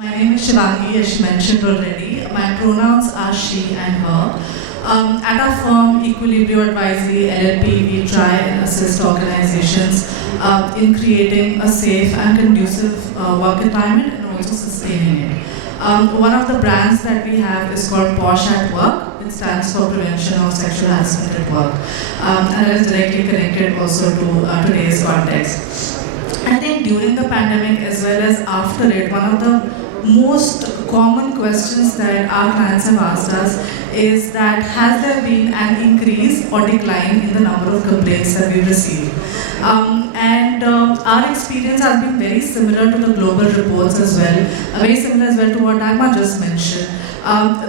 My name is Shivangi, as mentioned already. My pronouns are she and her. At our firm, Equilibrio Advisory LLP, we try and assist organizations in creating a safe and conducive work environment and also sustaining it. One of the brands that we have is called POSH at Work, which stands for Prevention of Sexual Harassment at Work, and it is directly connected also to today's context. I think during the pandemic as well as after it, one of the most common questions that our clients have asked us is that has there been an increase or decline in the number of complaints that we receive? Our experience has been very similar to the global reports as well, very similar as well to what Dagmar just mentioned,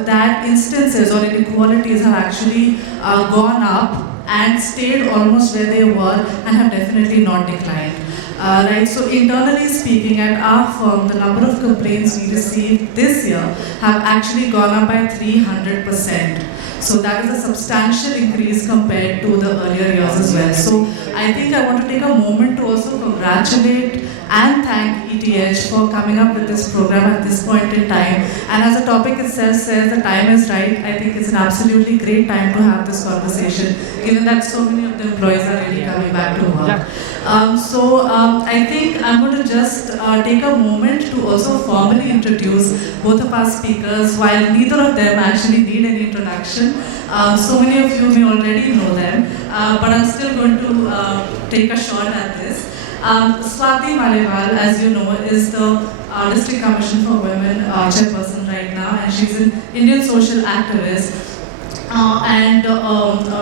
that instances or inequalities have actually gone up and stayed almost where they were and have definitely not declined. Right, so internally speaking, at our firm, the number of complaints we received this year have actually gone up by 300%. So that is a substantial increase compared to the earlier years as well. So I think I want to take a moment to also congratulate and thank ETH for coming up with this program at this point in time. And as the topic itself says, the time is right. I think it's an absolutely great time to have this conversation, given that so many of the employees are really coming back to work. I think I'm going to just take a moment to also formally introduce both of our speakers, while neither of them actually need any introduction. So many of you may already know them, but I'm still going to take a shot at this. Swati Maliwal, as you know, is the District Commission for Women Chairperson right now, and she's an Indian social activist.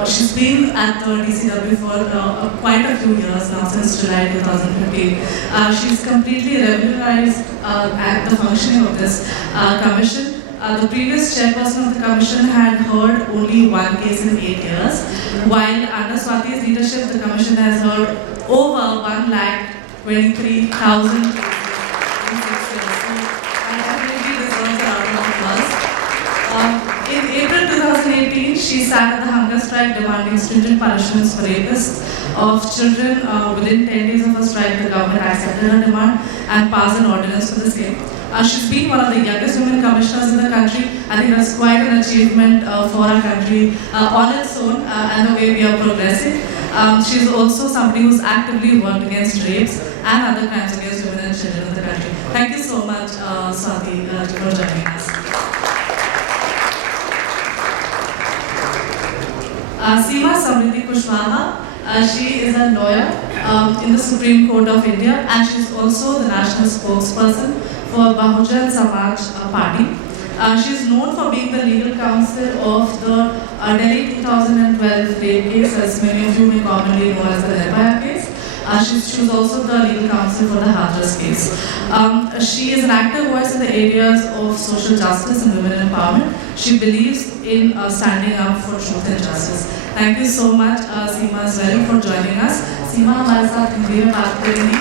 She's been at the DCW for quite a few years now, since July 2015. She's completely revolutionized at the functioning of this commission. The previous chairperson of the commission had heard only one case in 8 years, while under Swati's leadership, the commission has heard over 1,23,000 cases in 6 years. So I definitely deserves a round of applause. In April 2018, she sat at the hunger strike demanding stringent punishments for rapists of children. Within 10 days of her strike, the government accepted her demand and passed an ordinance for the same. She's been one of the youngest women commissioners in the country. I think that's quite an achievement for our country on its own and the way we are progressing. She's also somebody who's actively worked against rapes and other crimes against women and children in the country. Thank you so much, Swati, for joining us. Seema Kushwaha, she is a lawyer in the Supreme Court of India, and she's also the national spokesperson for Bahujan Samaj Party. She is known for being the legal counsel of the Delhi 2012 rape case, as many of you may commonly know as the Nirbhaya case. She was also the legal counsel for the Hathras case. She is an active voice in the areas of social justice and women empowerment. She believes in standing up for truth and justice. Thank you so much, Seema, as well, for joining us. Seema, हमारे साथ हिंदी में बात करेंगी.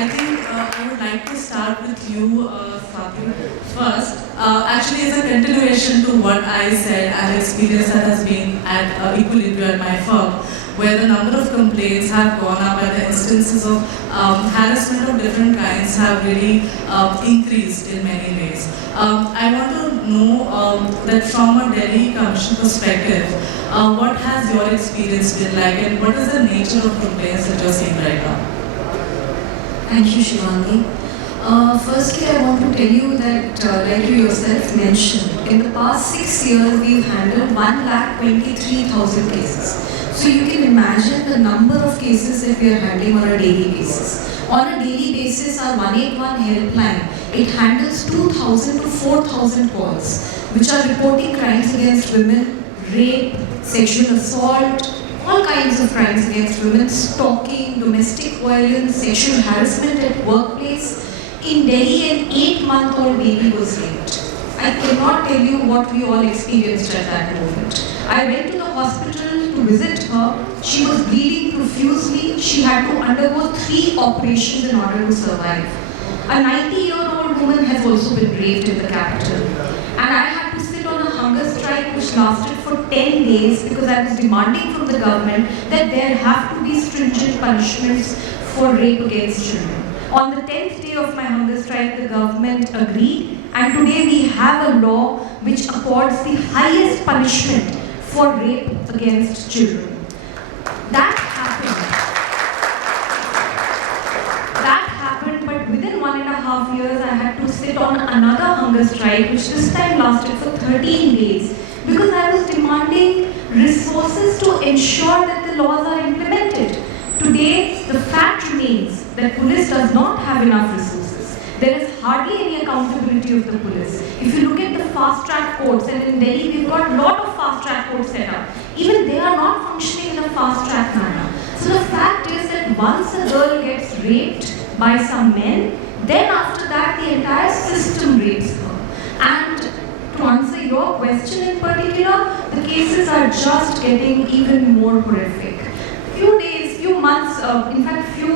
I think I would like to start with you, Swati, first. Actually, as a continuation to what I said and the experience that has been at Equilibrio at my firm, where the number of complaints have gone up and the instances of harassment of different kinds have really increased in many ways. I want to know that from a Delhi Commission perspective, what has your experience been like and what is the nature of complaints that you're seeing right now? Thank you, Shivangi. Firstly, I want to tell you that, like you yourself mentioned, in the past 6 years, we've handled 1,23,000 cases. So you can imagine the number of cases that we are handling on a daily basis. On a daily basis, our 181 helpline, it handles 2,000 to 4,000 calls, which are reporting crimes against women, rape, sexual assault, all kinds of crimes against women, stalking, domestic violence, sexual harassment at workplace. In Delhi, an 8-month-old baby was raped. I cannot tell you what we all experienced at that moment. I went to the hospital to visit her. She was bleeding profusely. She had to undergo 3 operations in order to survive. A 90-year-old woman has also been raped in the capital. And I had to sit on a hunger strike which lasted for 10 days because I was demanding from the government that there have to be stringent punishments for rape against children. On the 10th day of my hunger strike, the government agreed, and today we have a law which accords the highest punishment for rape against children. That happened, but within 1.5 years, I had to sit on another hunger strike, which this time lasted for 13 days, because I was demanding resources to ensure that the laws are implemented. Today, the fact remains that police does not have enough resources. There is hardly any accountability of the police. If you look at the fast-track courts, and in Delhi we've got a lot of fast-track courts set up, even they are not functioning in a fast-track manner. So the fact is that once a girl gets raped by some men, then after that the entire system rapes her. And to answer your question in particular, the cases are just getting even more horrific. Few days, few months, in fact few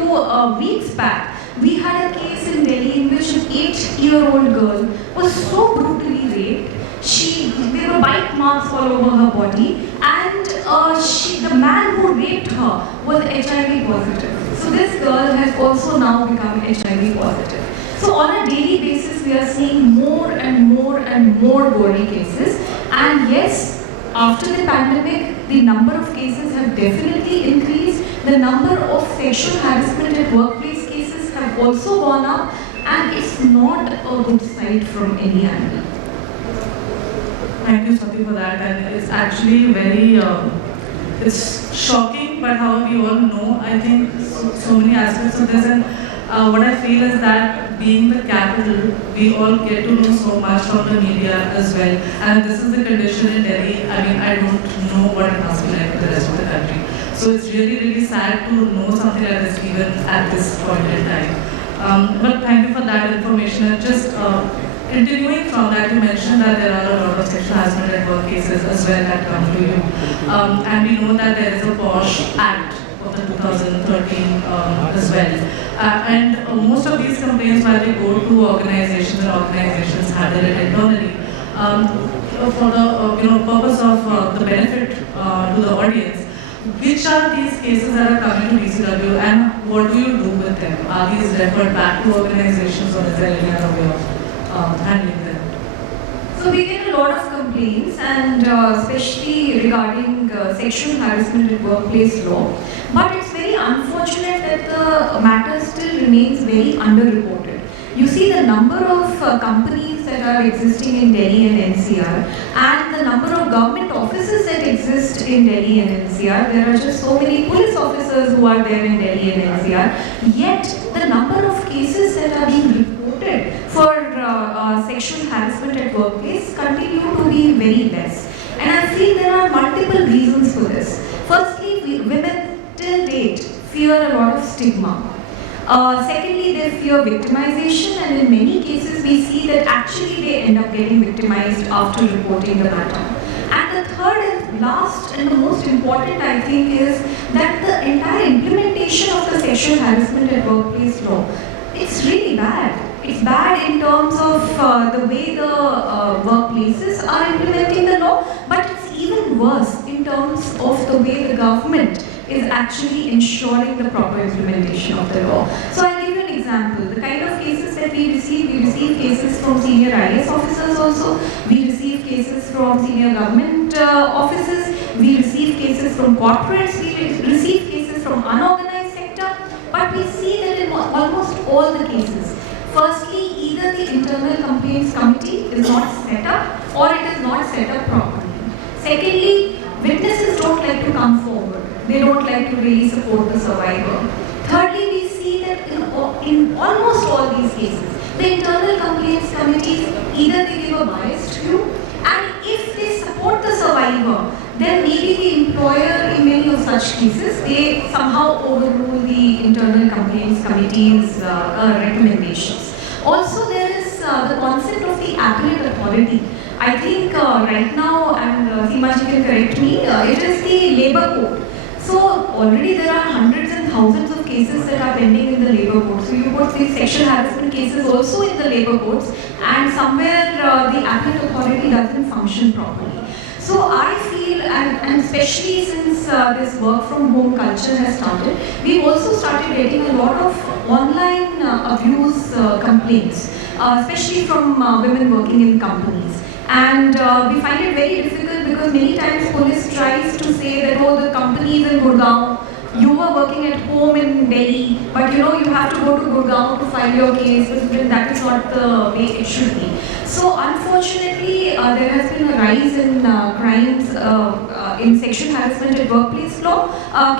weeks back, we had a case in Delhi in which an 8-year-old girl was so brutally raped. There were bite marks all over her body, and the man who raped her was HIV positive. So this girl has also now become HIV positive. So on a daily basis, we are seeing more and more and more gory cases. And yes, after the pandemic, the number of cases have definitely increased. The number of sexual harassment at workplace cases have also gone up, and it's not a good sight from any angle. Thank you, Swati, for that. And it's actually very, it's shocking, but how we all know, I think so many aspects of this. And what I feel is that being the capital, we all get to know so much from the media as well. And this is the condition in Delhi. I mean, I don't know what it must be like for the rest of the country. So it's really, really sad to know something like this even at this point in time. But thank you for that information. And just continuing from that, you mentioned that there are a lot of sexual harassment at work cases as well that come to you. And we know that there is a POSH Act of the 2013 as well. And most of these complaints, while they go to organizations and organizations handle it internally, for the purpose of the benefit to the audience, which are these cases that are coming to DCW and what do you do with them? Are these referred back to organizations, or is there any other way of handling them? So we get a lot of complaints, and especially regarding sexual harassment at workplace law. But it's very unfortunate that the matter still remains very underreported. You see the number of companies that are existing in Delhi and NCR, and the number of government offices that exist in Delhi and NCR. There are just so many police officers who are there in Delhi and NCR. Yet the number of cases that are being reported for sexual harassment at workplace continue to be very less. And I feel there are multiple reasons for this. Firstly, women till date fear a lot of stigma. Secondly, they fear victimization, and in many cases we see that actually they end up getting victimized after reporting the matter. And the third and last and the most important, I think, is that the entire implementation of the sexual harassment at workplace law, it's really bad. It's bad in terms of the way the workplaces are implementing the law, but it's even worse in terms of the way the government is actually ensuring the proper implementation of the law. So I'll give you an example. The kind of cases that we receive cases from senior IAS officers also, we receive cases from senior government offices, we receive cases from corporates, we receive cases from unorganized sector, but we see that in almost all the cases, firstly, either the internal complaints committee is not set up or it is not set up properly. Secondly, witnesses don't like to come forward. They don't like to really support the survivor. Thirdly, we see that in almost all these cases, the internal complaints committees, either they give a biased view, and if they support the survivor, then maybe the employer in many of such cases, they somehow overrule the internal complaints committee's recommendations. Also, there is the concept of the appellate authority. I think right now, and Seema ji can correct me, it is the labor code. So already there are hundreds and thousands of cases that are pending in the labor code. So you've got these sexual harassment cases also in the labor codes, and somewhere the appellate authority doesn't function properly. So I feel, and especially since this work from home culture has started, we've also started started getting a lot of online abuse complaints, especially from women working in companies. And we find it very difficult because many times police tries to say that, oh, the company is in Gurgaon, you were working at home in Delhi, but you have to go to Gurgaon to file your case, but that is not the way it should be. So unfortunately, there has been a rise in crimes in sexual harassment at workplace law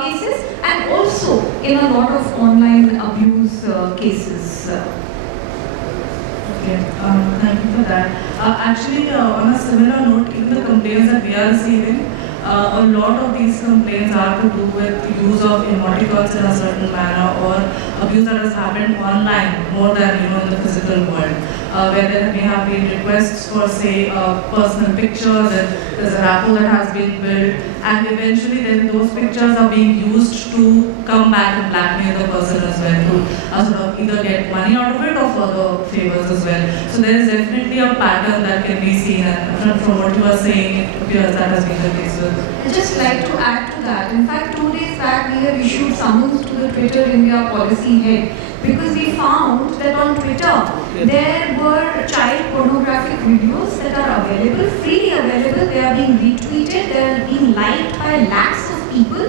cases, and also in a lot of online abuse cases. Okay, thank you for that. Actually, on a similar note, even the complaints that we are receiving, a lot of these complaints are to do with use of emoticons in a certain manner or abuse that has happened online more than in the physical world, where there may have been requests for, say, personal pictures, and there's a rapport that has been built, and eventually then those pictures are being used to come back and blackmail the person as well, to sort of either get money out of it or further favors as well. So there is definitely a pattern that can be seen, and from what you are saying, it appears that has been the case with. I'd just like to add to that. In fact, 2 days back we have issued summons to the Twitter India policy head because we found that on Twitter there were child pornographic videos that are available, freely available. They are being retweeted, they are being liked by lakhs of people.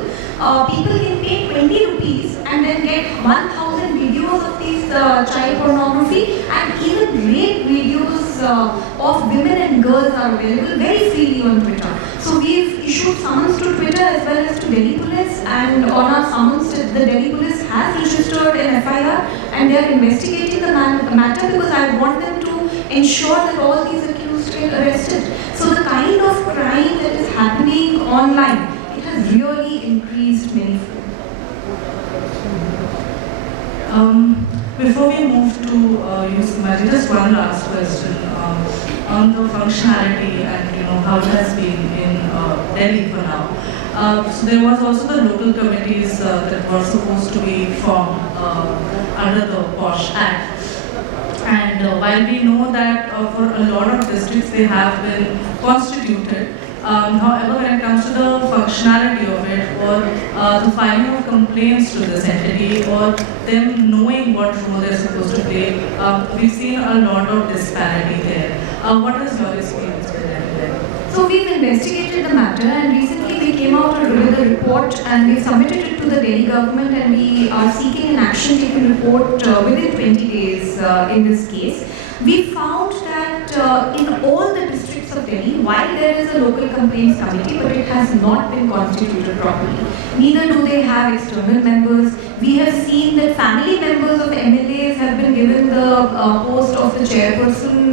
People can pay 20 rupees and then get 1,000 videos of these child pornography, and even rape videos of women and girls are available very freely on Twitter. So we've issued summons to Twitter as well as to Delhi Police, and on our summons the Delhi Police has registered an FIR and they are investigating the matter because I want them to ensure that all these accused get arrested. So the kind of crime that is happening online, it has really increased manifold. Before we move to you, Seema, just one last question on the functionality and how it has been in Delhi for now. So there was also the local committees that were supposed to be formed under the POSH Act. And while we know that for a lot of districts they have been constituted, however, when it comes to the functionality of it or the filing of complaints to this entity or them knowing what role they're supposed to play, we've seen a lot of disparity there. What is your experience with that? So we've investigated the matter, and recently we came out with a report and we submitted it to the Delhi government, and we are seeking an action taken report within 20 days in this case. We found that in all the districts of Delhi, while there is a local complaints committee, but it has not been constituted properly. Neither do they have external members. We have seen that family members of MLAs have been given the post of the chairperson.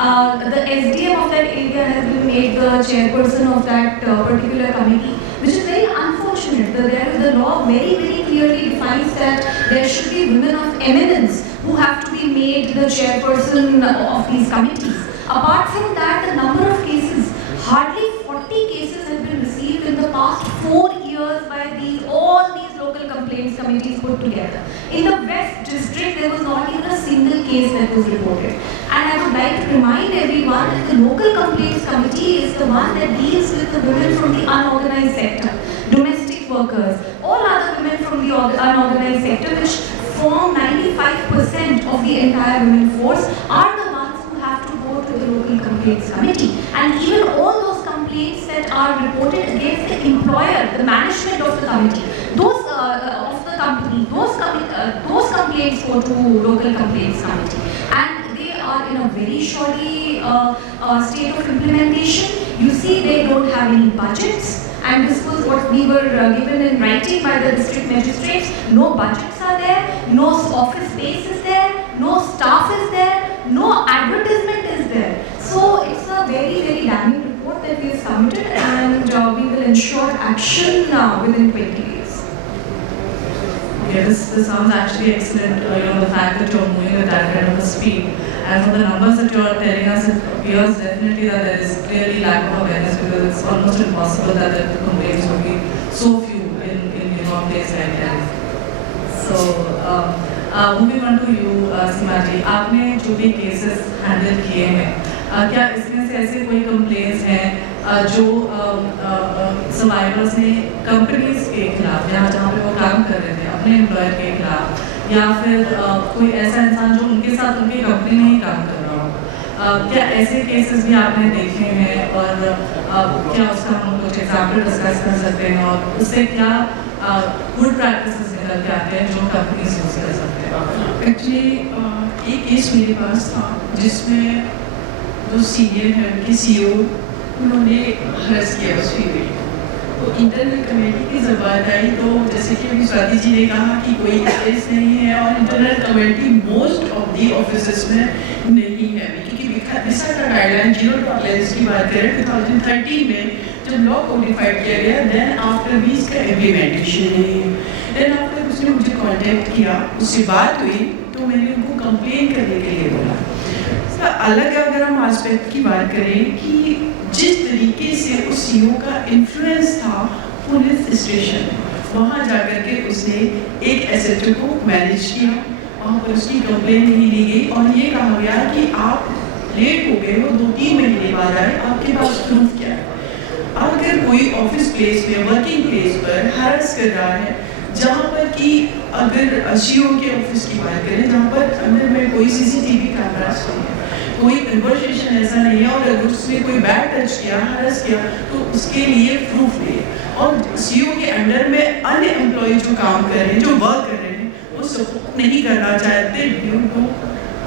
The SDM of that area has been made the chairperson of that particular committee, which is very unfortunate. The law very, very clearly defines that there should be women of eminence who have to be made the chairperson of these committees. Apart from that, the number of cases, hardly 40 cases have been received in the past 4 years by all these local complaints committees put together. In the West District, there was not even a single case that was reported. And I would like to remind everyone that the local complaints committee is the one that deals with the women from the unorganized sector, domestic workers, all other women from the unorganized sector, which form 95% of the entire women force, are the ones who have to go to the local complaints committee. And even all those complaints that are reported against the employer, the management of the committee, those of the company, those complaints go to local complaints committee. And they are in a very shoddy state of implementation. You see, they don't have any budgets. And this was what we were given in writing by the district magistrates. No budgets are there, no office space is there, no staff is there, no advertisement is there. So it's a very, very damning report that we have submitted, and we will ensure action within 20 days. Okay, this sounds actually excellent, the fact that you're moving at that kind of a speed. And from the numbers that you're telling us, it appears definitely that there is clearly lack of awareness, because it's almost impossible that the complaints would be so few in a place like that. So, moving on to you, Seema ji, आपने जो भी cases handle किए हैं, क्या इसमें से ऐसे कोई complaints हैं जो survivors ने companies के खिलाफ जहाँ पे वो काम कर रहे थे अपने एम्प्लॉयर के खिलाफ, या फिर कोई ऐसा इंसान जो उनके साथ उनकी कंपनी में ही काम कर रहा हो। क्या ऐसे केसेस भी आपने देखे हैं, और क्या उसका हम कुछ एग्जाम्पल डिस्कस कर सकते हैं, और उससे क्या गुड प्रैक्टिसेस निकल के आते हैं जो कंपनीज यूज कर सकते हैं? एक्चुअली एक केस मेरे पास था जिसमें जो सीनियर है उनके सीईओ, उन्होंने हरस किया उस फीमेल को। तो इंटरनल कमेटी की जब बात आई, तो जैसे कि अभी स्वाति जी ने कहा कि कोई केस नहीं है, और internal committee most of the office में नहीं है, क्योंकि विसा का गाइडलाइन जीरो टॉलरेंस की बात करें 2013 में जब लॉ कोडिफाइड किया गया, देन आफ्टर भी इसका इम्प्लीमेंटेशन नहीं है। देन आफ्टर उसने मुझे कांटेक्ट किया, उससे बात हुई, तो मैंने उनको कंप्लेन करने के लिए बोला। अलग अगर हम एस्पेक्ट की बात करें कि जिस तरीके से उस सीईओ का इन्फ्लुएंस था पुलिस स्टेशन, वहाँ जाकर के उसने एक एसएचओ को मैनेज किया, वहाँ पर उसकी कंप्लेन नहीं ली गई, और ये कहा गया कि आप लेट हो गए हो, 2-3 महीने बाद आए, आपके पास प्रूफ क्या है? अगर कोई ऑफिस प्लेस में, वर्किंग प्लेस पर हरास कर रहा है, जहाँ पर कि अगर सीईओ के ऑफिस की बात करें, जहाँ पर अंदर में कोई सीसीटीवी कैमरास नहीं है, कोई कन्वर्सेशन ऐसा नहीं है, और अगर उसने कोई बैड टच किया, हरास किया, तो उसके लिए प्रूफ नहीं है। और सीईओ के अंडर में अन्य एम्प्लॉय जो काम कर रहे हैं, जो वर्क कर रहे हैं, वो सपोर्ट नहीं करना चाहते ड्यू टू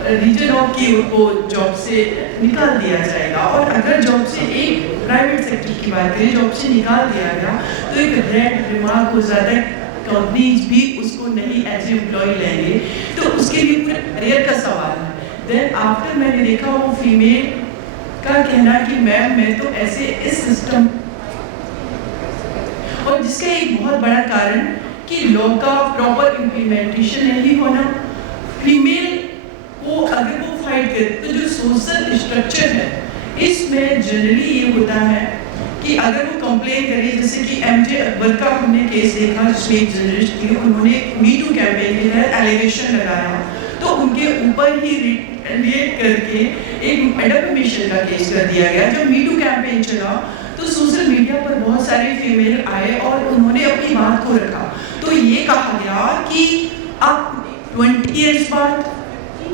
रीजन ऑफ कि उनको जॉब से निकाल दिया जाएगा। और अगर जॉब से, एक प्राइवेट सेक्टर की बात करें, जॉब से निकाल दिया गया, तो एक रेड रिमार्क हो जाता है, कंपनीज भी उसको नहीं एज एम्प्लॉय लेंगे, तो उसके लिए पूरे करियर का सवाल है। देन आफ्टर मैंने देखा वो फीमेल का कहना कि मैम मैं तो ऐसे इस सिस्टम, और जिसका एक बहुत बड़ा कारण कि लॉ का प्रॉपर इम्प्लीमेंटेशन नहीं होना। फीमेल को अगर वो फाइट करे, तो जो सोशल स्ट्रक्चर है इसमें जनरली ये होता है कि अगर वो कंप्लेन करे, जैसे कि एमजे अकबर का हमने केस देखा, जिसमें एक जर्नलिस्ट थी, उन्होंने मी टू कैंपेन के तहत एलिगेशन लगाया, तो उनके ऊपर ही रिटेलिएट करके एक डिफेमेशन का केस कर दिया गया। जब मी टू कैंपेन चला, तो सोशल मीडिया पर बहुत सारे फीमेल आए और उन्होंने अपनी बात को रखा। तो ये कहा गया कि आप 20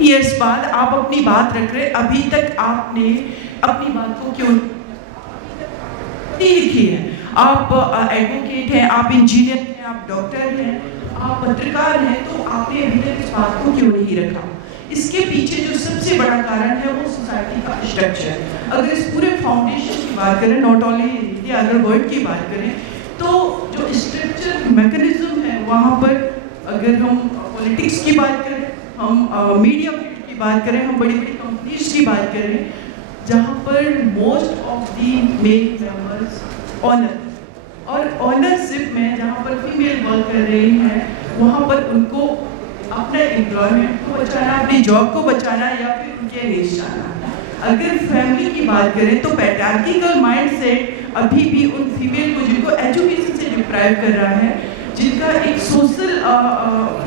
ईयर्स बाद आप अपनी बात रख रहे, अभी तक आपने अपनी बात को क्यों नहीं लिखी है? आप एडवोकेट हैं, आप इंजीनियर हैं, आप डॉक्टर हैं, आप पत्रकार हैं, तो आपने अभी तक इस बात को क्यों नहीं रखा? इसके पीछे जो सबसे बड़ा कारण है वो सोसाइटी का स्ट्रक्चर। अगर इस पूरे फाउंडेशन की बात करें, नॉट ओनली इंडिया, अगर वर्ल्ड की बात करें, तो जो स्ट्रक्चर मैकेनिज्म है वहाँ पर, अगर हम पॉलिटिक्स की बात करें, हम मीडिया की बात करें, हम बड़ी बड़ी कंपनीज की बात करें, जहाँ पर most of the male members owner, और ऑनरशिप में जहाँ पर फीमेल वर्क कर रही हैं, वहाँ पर उनको अपने एम्प्लॉयमेंट को बचाना, अपनी जॉब को बचाना, या फिर उनके रेस जाना। अगर फैमिली की बात करें, तो पैट्रियार्किकल माइंडसेट अभी भी उन फीमेल को, जिनको एजुकेशन से डिप्राइव कर रहा है, जिनका एक सोशल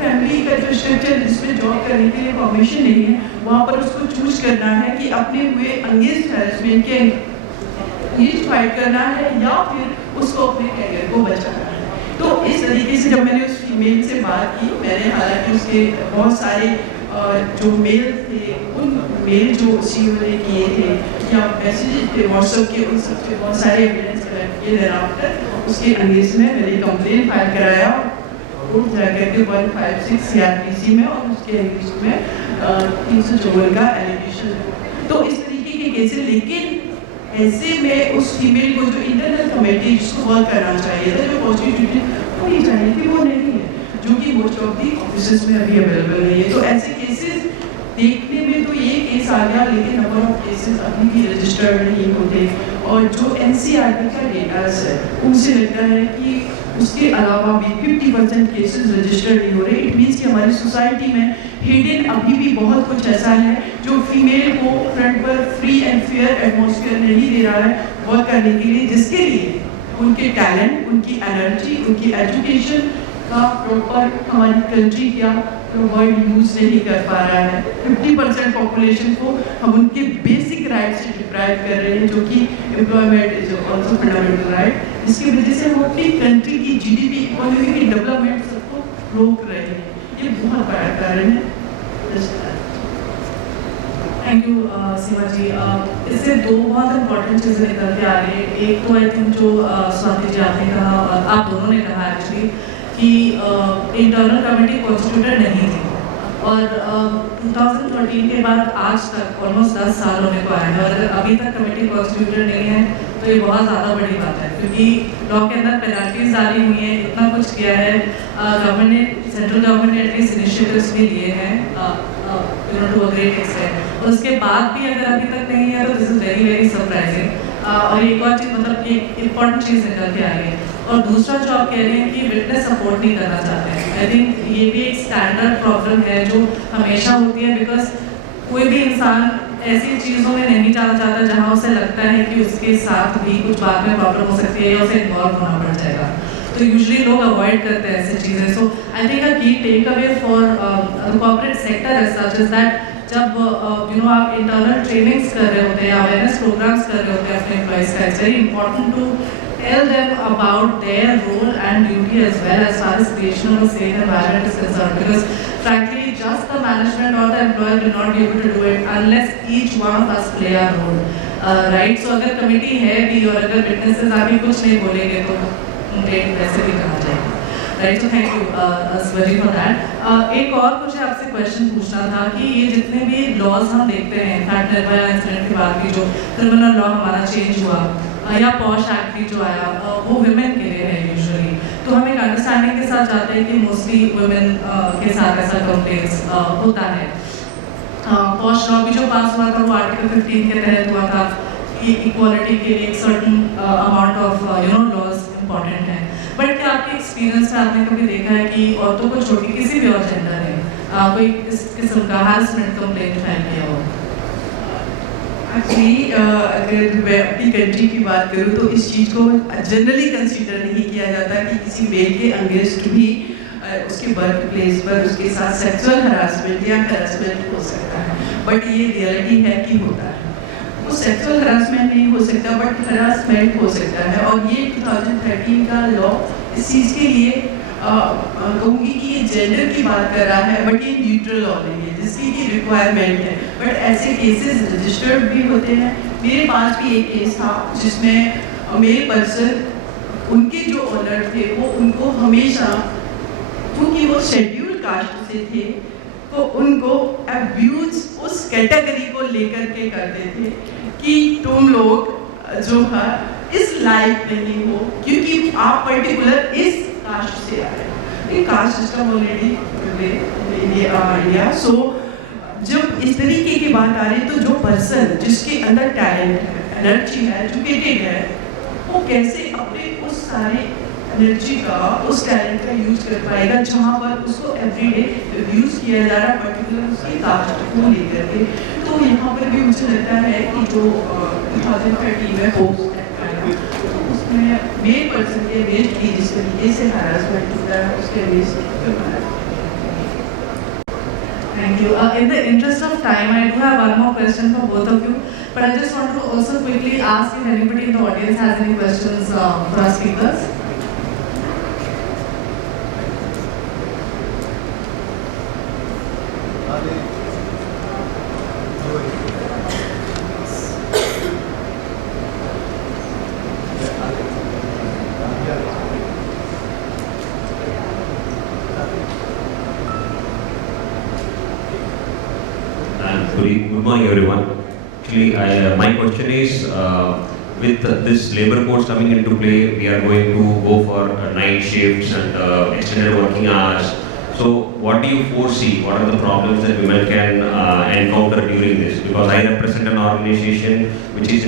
फैमिली का जो स्ट्रक्चर, जिसमें जॉब करने के लिए परमिशन नहीं है, वहाँ पर उसको चूज करना है कि अपने हुए अंगेज हैरेसमेंट के अगेंस्ट फाइट करना है, या फिर उसको अपने करियर को बचाना है। तो इस तरीके से जब मैंने उस फीमेल से बात की, मैंने हालांकि उसके बहुत सारे जो मेल थे, उन मेल जो सीईओ ने किए थे या मैसेज थे व्हाट्सएप के, उन सबसे बहुत सारे एविडेंस कलेक्ट किए। देन उसके अगेंस्ट में मैंने कंप्लेन फाइल कराया कोर्ट जाकर के 156 सीआरपीसी में, और उसके अगेंस्ट में 354 का एलिगेशन। तो इस तरीके के केसेस, लेकिन ऐसे में उस फीमेल को जो इंटरनल कमेटी जिसको वर्क करना चाहिए था, जो कॉन्स्टिट्यूटेड होनी चाहिए थी, वो नहीं है, जो कि मोस्ट ऑफ दी ऑफिसेज में अभी अवेलेबल नहीं है। तो ऐसे केसेस देखने में तो ये केस आ गया, लेकिन नंबर ऑफ केसेस अभी भी रजिस्टर्ड नहीं होते। और जो एनसीईआरटी का डेटा है, उनसे लगता है कि उसके अलावा भी 50% केसेस रजिस्टर्ड नहीं हो रहे। इट मीन्स कि हमारी सोसाइटी में हिडन अभी भी बहुत कुछ ऐसा है जो फीमेल को फ्रंट पर फ्री एंड फेयर एटमॉस्फेयर नहीं दे रहा है वर्क करने के लिए, जिसके लिए उनके टैलेंट, उनकी एनर्जी, उनकी एजुकेशन का प्रॉपर हमारी कंट्री क्या वर्ड यूज नहीं कर पा रहा है। 50% पॉपुलेशन को हम उनके बेसिक राइट से डिप्राइव कर रहे हैं, जो कि employment is also fundamental right, जिसकी वजह से हम अपनी कंट्री की जीडीपी, इकोनॉमी की डेवलपमेंट सबको रोक रहे हैं, ये बहुत बड़ा कारण है। थैंक यू सीमा जी। इससे दो बहुत इंपॉर्टेंट चीज़ें निकल के आ रही है। एक तो आई थिंक जो स्वाति जी आपने कहा और आप दोनों ने कहा एक्चुअली कि इंटरनल कमेटी कॉन्स्टिट्यूटेड नहीं थी और 2013 के बाद आज तक ऑलमोस्ट 10 साल होने को आए हैं और अगर अभी तक कमेटी कॉन्स्टिट्यूटेड नहीं है तो ये बहुत ज़्यादा बड़ी बात है, क्योंकि लॉ के अंदर पेनल्टीज डाली हुई हैं, इतना कुछ किया है गवर्नमेंट ने, सेंट्रल गवर्नमेंट ने एटलीस्ट इनिशिएटिव्स भी लिए हैं टू अ ग्रेट एक्सटेंट, और उसके बाद भी अगर अभी तक नहीं है तो this is very very surprising. और एक और चीज़, मतलब एक इम्पॉर्टेंट चीज़ निकल के आ रही है। और दूसरा जो आप कह रहे हैं कि विटनेस सपोर्ट नहीं करना चाहते हैं, आई थिंक ये भी एक स्टैंडर्ड प्रॉब्लम है जो हमेशा होती है, बिकॉज कोई भी इंसान ऐसी चीज़ों में नहीं जाना चाहता जहाँ उसे लगता है कि उसके साथ भी कुछ बाद में प्रॉब्लम हो सकती है या उसे इन्वॉल्व होना पड़ जाएगा, तो यूजुअली लोग अवॉइड करते हैं ऐसी चीज़ें। सो आई think a key takeaway for the corporate sector as such is that जब आप इंटरनल ट्रेनिंग्स कर रहे होते हैं, अवेयरनेस प्रोग्राम्स कर रहे होते हैं अपने एम्प्लॉइज़ का, it's very important to tell them about their role and duty as well as far as creation of a safe environment is concerned, because frankly just the management or the employer will not be able to do it unless each one of us play our role, right? So अगर committee है भी और अगर witnesses अभी कुछ नहीं बोलेंगे तो उनके वैसे भी कहा जाएगा, राइट? तो थैंक यू स्वजी फॉर दैट। एक और कुछ आपसे क्वेश्चन पूछना था कि ये जितने भी लॉज हम देखते हैं, इनफैक्ट निर्भया इंसिडेंट के बाद भी जो क्रिमिनल लॉ हमारा चेंज हुआ या पॉश एक्ट भी जो आया वो वुमेन के लिए है यूजुअली, तो हम एक अंडरस्टैंडिंग के साथ जाते हैं कि मोस्टली वुमेन के साथ ऐसा कंप्लेंट्स होता है। पॉश लॉ भी जो पास हुआ था वो आर्टिकल 15 के तहत हुआ था कि इक्वालिटी के लिए एक certain amount of laws important है, बट क्या आपके एक्सपीरियंस में आपने कभी देखा है कि औरतों को छोड़ के किसी भी और जेंडर ने कोई इस किस्म का हैरेसमेंट कंप्लेंट फाइल किया हो? एक्चुअली अगर मैं अपनी कंट्री की बात करूँ तो इस चीज़ को जनरली कंसीडर नहीं किया जाता कि किसी मेल के अगेंस्ट भी उसके वर्क प्लेस पर उसके साथ सेक्सुअल हरासमेंट या हरासमेंट हो सकता है, बट ये रियलिटी है कि होता है। वो सेक्सुअल हरासमेंट नहीं हो सकता बट हरासमेंट हो सकता है, और ये 2013 का लॉ इस चीज़ के लिए कहूँगी कि ये जेंडर की बात कर रहा है बट ये न्यूट्रल लॉ नहीं है जिसकी की रिक्वायरमेंट है, बट ऐसे केसेस रजिस्टर्ड भी होते हैं। मेरे पास भी एक केस था जिसमें मेल पर्सन उनके जो ऑनर थे वो उनको हमेशा, क्योंकि वो शेड्यूल कास्ट से थे, तो उनको अब्यूज उस कैटेगरी को लेकर के करते थे कि तुम लोग जो है इस लायक नहीं हो क्योंकि आप पर्टिकुलर इस कास्ट से आ रहे हो। ये कास्ट सिस्टम ऑलरेडी इंडिया। सो जब इस तरीके की बात आ रही है तो जो पर्सन जिसके अंदर टैलेंट है, एनर्जी है, एजुकेटेड है, वो कैसे अपने उस सारे एनर्जी का, उस टैलेंट का यूज कर पाएगा जहाँ पर उसको एवरीडे यूज किया जा रहा है पर्टिकुलर उसकी कास्ट को लेकर के। तो यहाँ पर भी मुझे लगता है कि जो 2013 में पोस्ट तो उसमें मेल पर्सन के अगेंस्ट की जिस तरीके से हरासमेंट होता है उसके against. Thank you. In the interest of time, I do have one more question for both of you, but I just want to also quickly ask if anybody in the audience has any questions for our speakers. Good morning, everyone. Actually, my question is, with this labor codes coming into play, we are going to go for night shifts and extended working hours. So, what do you foresee? What are the problems that women can encounter during this? Because I represent an organization which is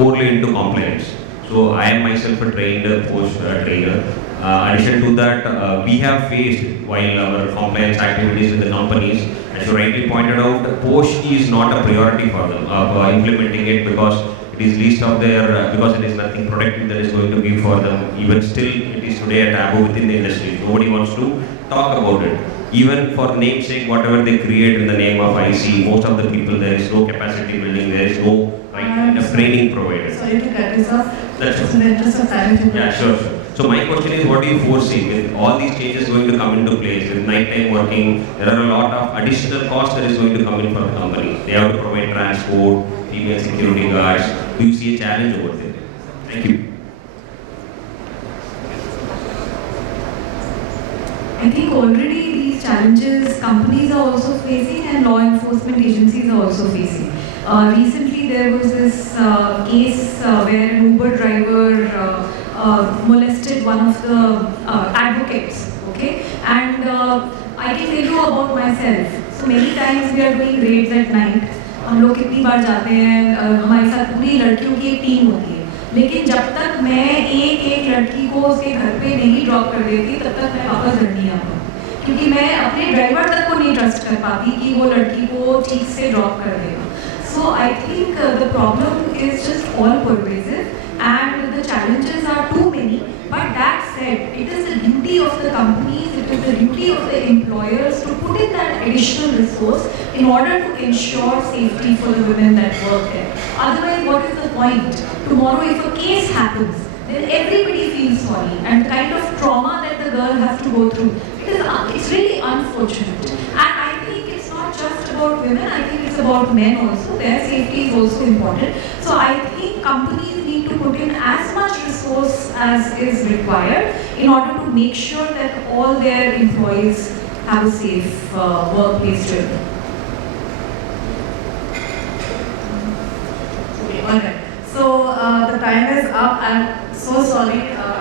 corely into compliance. So, I am myself a trained post trainer. Addition to that, we have faced while our compliance activities with the companies, as you rightly pointed out, post is not a priority for them implementing it because it is least of their, because it is nothing productive that is going to give for them. Even still, it is today a taboo within the industry. Nobody wants to talk about it. Even for namesake, whatever they create in the name of IC, most of the people, there is no capacity building, there is no right kind of training provided. Sorry to cut this off. That's in the interest of time. Yeah, sure. So my question is, what do you foresee with all these changes going to come into place, with nighttime working? There are a lot of additional costs that is going to come in for the company. They have to provide transport, female security guards. Do you see a challenge over there? Thank you. I think already these challenges companies are also facing and law enforcement agencies are also facing. Recently there was this case where an Uber driver molested one of the advocates, okay? And I can tell you about myself. So many times we are doing raids at night. हम लोग कितनी बार जाते हैं, हमारे साथ पूरी लड़कियों की एक टीम होती है. लेकिन जब तक मैं एक लड़की को उसके घर पे नहीं ड्रॉप कर देती, तब तक मैं वापस घर नहीं आ पाती. क्योंकि मैं अपने ड्राइवर तक को नहीं ट्रस्ट कर पाती कि वो लड़की को ठीक से ड्रॉप कर देगा. So I think the problem is just all pervasive and the challenges are too many. But that said, it is the duty of the companies, it is the duty of the employers to put in that additional resource in order to ensure safety for the women that work there. Otherwise, what is the point? Tomorrow, if a case happens, then everybody feels sorry, and the kind of trauma that the girl has to go through, it's really unfortunate. And I think it's not just about women, I think it's about men also. Their safety is also important. So I think companies need to put in as much resource as is required in order to make sure that all their employees have a safe workplace to live. Alright, so the time is up. I'm so sorry.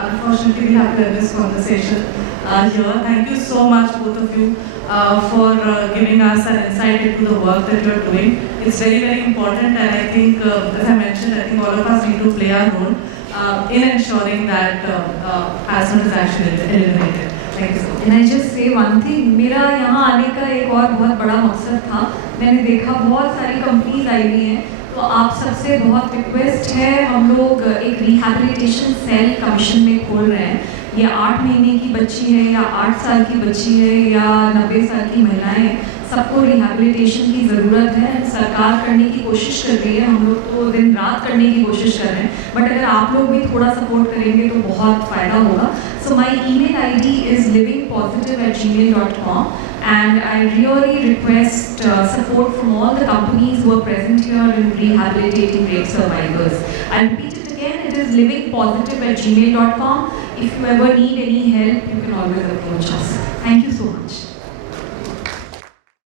Unfortunately, we have to end this conversation here. Thank you so much, both of you, for giving us an insight into the work that you're doing. It's very, very important, and I think, as I mentioned, I think all of us need to play our role in ensuring that harassment is actually eliminated. Thank you so much. And I just say one thing, मेरा यहाँ आने का एक और बहुत बड़ा मकसद था. मैंने देखा बहुत सारी कंपनीज आई हुई हैं, तो आप सबसे बहुत रिक्वेस्ट है, हम लोग एक रिहैबिलिटेशन सेल कमीशन में खोल रहे हैं. ये 8 महीने की बच्ची है या 8 साल की बच्ची है या 90 साल की महिलाएं, सबको रिहैबिलिटेशन की ज़रूरत है. सरकार करने की कोशिश कर रही है, हम लोग तो दिन रात करने की कोशिश कर रहे हैं, बट अगर आप लोग भी थोड़ा सपोर्ट करेंगे तो बहुत फ़ायदा होगा. सो माई email ID is livingpositive@gmail.com, and I really request support from all the companies who are present here in rehabilitating rape survivors. I'll repeat it again, it is livingpositive@gmail.com. If you ever need any help, you can always approach us. Thank you so much.